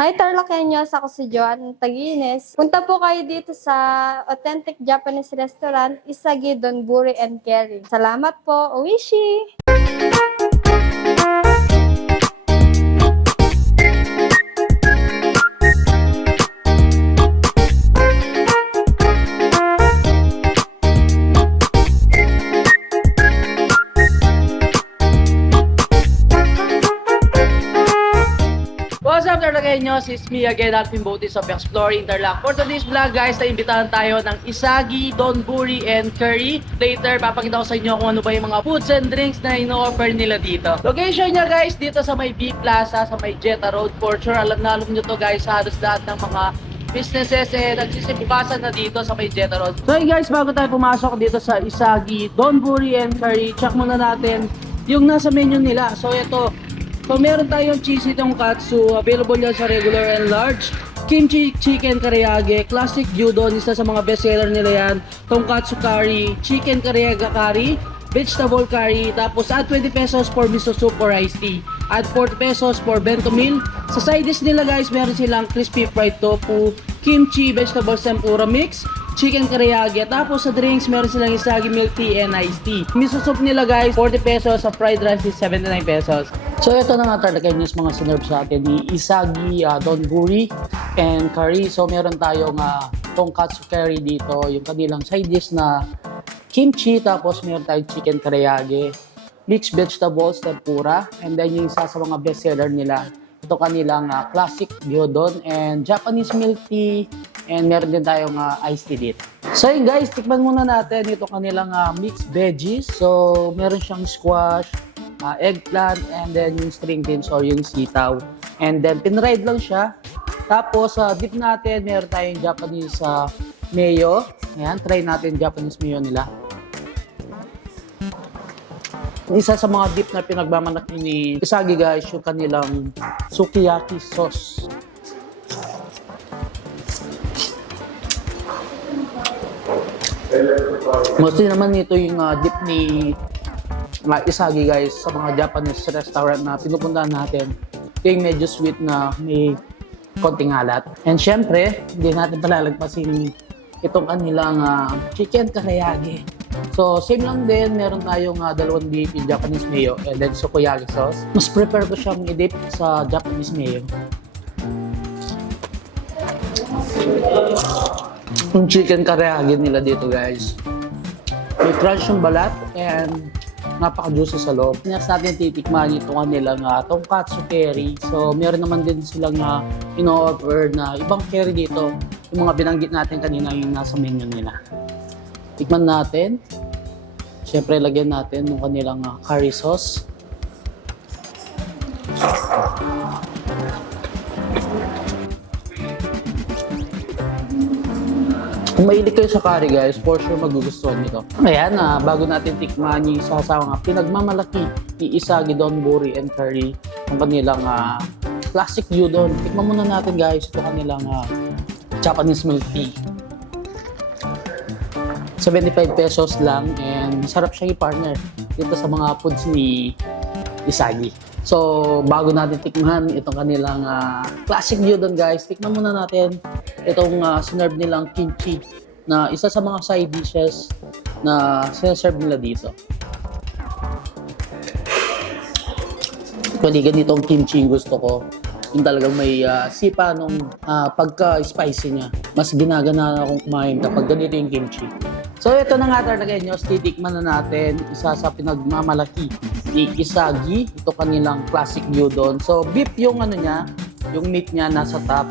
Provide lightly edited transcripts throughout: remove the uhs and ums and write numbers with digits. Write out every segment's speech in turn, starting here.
Hi Tarlakenyos, ako si Joanne Taguines. Punta po kayo dito sa authentic Japanese restaurant, Isagi Donburi and Kerry. Salamat po, Oishi! What's up, Tarlakenyos? It's me again, Alvin Botis of Explore Interlac. For today's vlog, guys, naimbitahan tayo ng Isagi, Donburi, and Curry. Later, papakita ko sa inyo kung ano ba yung mga foods and drinks na ino-offer nila dito. Location niya, guys, dito sa may B Plaza, sa may Jetta Road. For sure, alam na alam nyo to, guys, halos lahat ng mga businesses nagsisibukasan na dito sa may Jetta Road. So, guys, bago tayo pumasok dito sa Isagi, Donburi, and Curry, check muna natin yung nasa menu nila. So, ito. So meron tayong cheesy tonkatsu, available yan sa regular and large. Kimchi chicken teriyaki, classic gyudon, isa sa mga best seller nila yan. Tonkatsu curry, chicken teriyaki curry, vegetable curry, tapos add 20 pesos for miso soup or iced tea. Add 40 pesos for bento meal. Sa side dish nila, guys, meron silang crispy fried tofu, kimchi, vegetable tempura mix, chicken teriyaki. Tapos sa drinks, meron silang Isagi milk tea and iced tea. Miso soup nila, guys, 40 pesos. Sa fried rice is 79 pesos. So ito na nga talaga yung mga sinerve sa atin ni Isagi, Donburi, and curry. So meron tayong tonkatsu curry dito, yung kanilang side dish na kimchi, tapos meron tayong chicken teriyaki, mixed vegetables, tempura, and then yung isa sa mga best seller nila, ito kanilang classic gyudon and Japanese milk tea, and meron din tayong iced tea dito. So yun guys, tikman muna natin ito kanilang mixed veggies. So meron siyang squash, eggplant, and then yung string beans or yung sitaw. And then pinride lang siya. Tapos dip natin, meron tayong Japanese mayo. Ayan, try natin Japanese mayo nila. Isa sa mga dip na pinagmamalaki ni Isagi, guys, yung kanilang sukiyaki sauce. Mostly naman ito yung dip ni Isagi, guys, sa mga Japanese restaurant na pinupuntahan natin. Ito yung medyo sweet na may konting alat. And syempre, hindi natin palalagpasin itong kanilang chicken teriyaki. So, same lang din. Meron tayong dalawang dip yung Japanese mayo and then sukiyaki sauce. Mas prefer ko siyang i-dip sa Japanese mayo. Yung chicken teriyaki nila dito, guys, may crunch yung balat and napaka-juicy sa loob. Next natin titikman ito kanilang tonkatsu curry. So, meron naman din silang ino-offer na ibang curry dito. Yung mga binanggit natin kanina yung nasa menu nila. Tikman natin. Siyempre, lagyan natin yung kanilang curry sauce. Kung mahilig kayo sa curry, guys, for sure magugustuhan nito. Ayan, bago natin tikman yung isa sa mga pinagmamalaki ni Isagi, Donburi, and Curry, ang kanilang classic gyudon. Tikman muna natin, guys, ito kanilang Japanese milk tea. 75 pesos lang, and sarap siya i-partner dito sa mga foods ni Isagi. So, bago natin tikman itong kanilang classic gyudon, guys, tikman muna natin itong sinerve nilang kimchi na isa sa mga side dishes na sineserve nila dito. Actually, ganitong kimchi yung gusto ko. Yung talagang may sipa nung pagka-spicy niya. Mas ginagana akong kumain kapag ganito yung kimchi. So, ito na nga talaga nyo. Titikman na natin isa sa pinagmamalaki ni Isagi. Ito kanilang classic gyudon. So, beef yung niya, yung meat niya nasa top.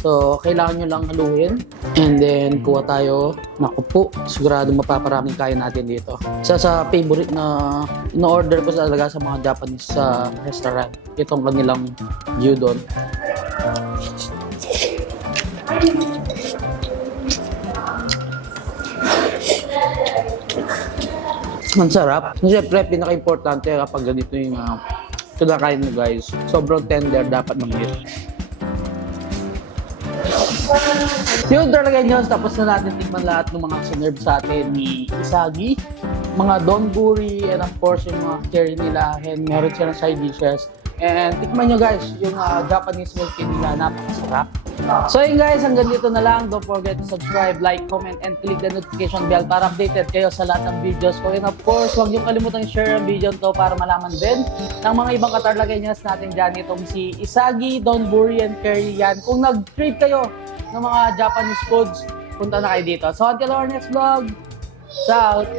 So, kailangan nyo lang haluin. And then, kuha tayo. Naku po, sigurado mapaparaming kaya natin dito. Isa sa favorite na ino-order ko talaga sa mga Japanese restaurant. Itong kanilang gyudon. Ang sarap. Siyempre, pinaka-importante kapag ganito yung kinakain mo, guys. Sobrang tender dapat ng meat. Yun talaga yun. Tapos na natin tikman lahat ng mga sinerve sa atin ni Isagi. Mga Donburi and of course yung mga curry nila. And meron siya ng side dishes. And tikman nyo guys, yung Japanese milk tea nila, napakasarap. So yun guys, hanggang dito na lang. Don't forget to subscribe, like, comment, and click the notification bell para updated kayo sa lahat ng videos ko. And of course, huwag nyo kalimutan share ang video to para malaman din ng mga ibang Katarlakeñas natin dyan. Itong si Isagi, Donburi, and Curry yan. Kung nag-treat kayo ng mga Japanese foods, punta na kayo dito. So until our next vlog, out!